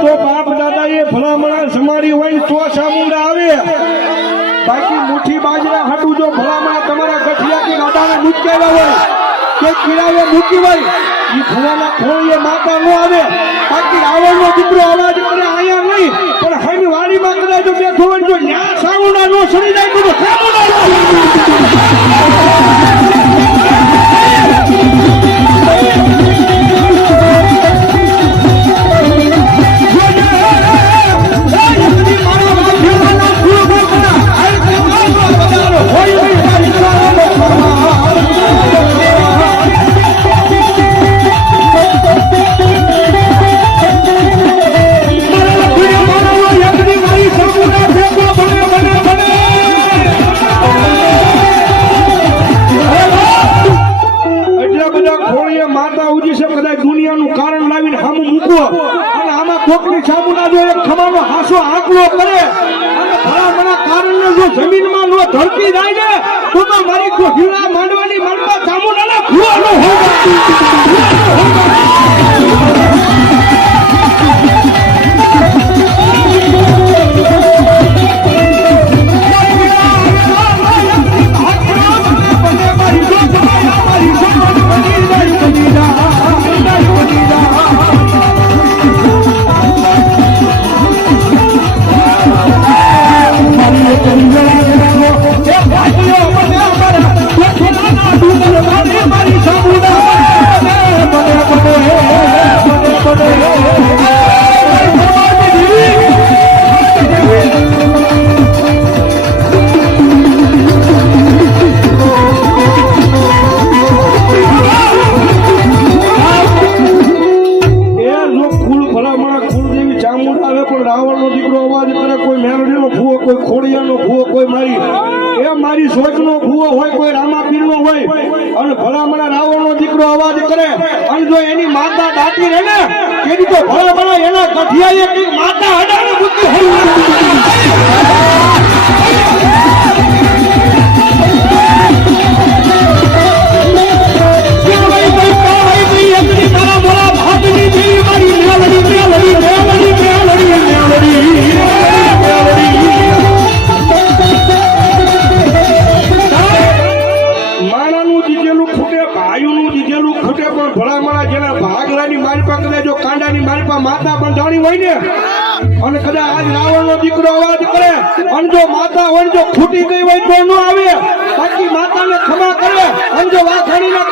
તો બાપ દાદા એ ભલામણા સમારી હોય તો ચામુંડા આવે, બાકી મુઠ્ઠી બાજરા હાટું જો ભલામણા તમારા ગઠિયા કે ગાડાને મૂકેલા હોય કે કિરાવે મૂકી હોય એ ભલાના ખોળીએ માતા ન આવે. બાકી રાવણનો દીકરો અવાજ કરે આયા નહીં, પણ હાની વાડીમાં કદાચ જો બેઠો હોય જો ન્યા ચામુંડા નો સડી જાય તો ચામુંડા દુનિયાનું કારણ લાવીને સામું મૂકવો અને આમાં કોકની ચામુંડા જો એક ખમાનો હાસો આંકડો કરે અને ભલામણા કારણને જો જમીનમાં નો ધરતી જાય ને તો મારી હીરા માંડવાની માંડવા ચામુંડાના ભૂવાનો રાવણનો દીકરો અવાજ કરે, કોઈ મેલડીનો ભૂવો, કોઈ ખોડિયાનો ભૂવો, કોઈ મારી સોચનો ભૂવો હોય, કોઈ રામાપીરનો હોય અને ભલામણા રાવણનો દીકરો અવાજ કરે અને જો એની માતા દાટી રહે ને એની તો ભલામણા એના ગઠિયાએ કઈક માતા હડાને મૂકી હોય. માણાનું દીધેલું ખૂટે, ભાઈનું દીધેલું ખૂટે, પણ ભલામણા જેના ભાગલાની મારી પાસે જો કાંડાની મારી પાસે માતા બંધાણી હોય ને અને કદાચ આજ રાવણનો દીકરો અવાજ કરે અને જો માતા હોય જો ખૂટી ગઈ હોય તો ન આવે, બાકી માતાને ખમા કરે અને જો વાઘાણીના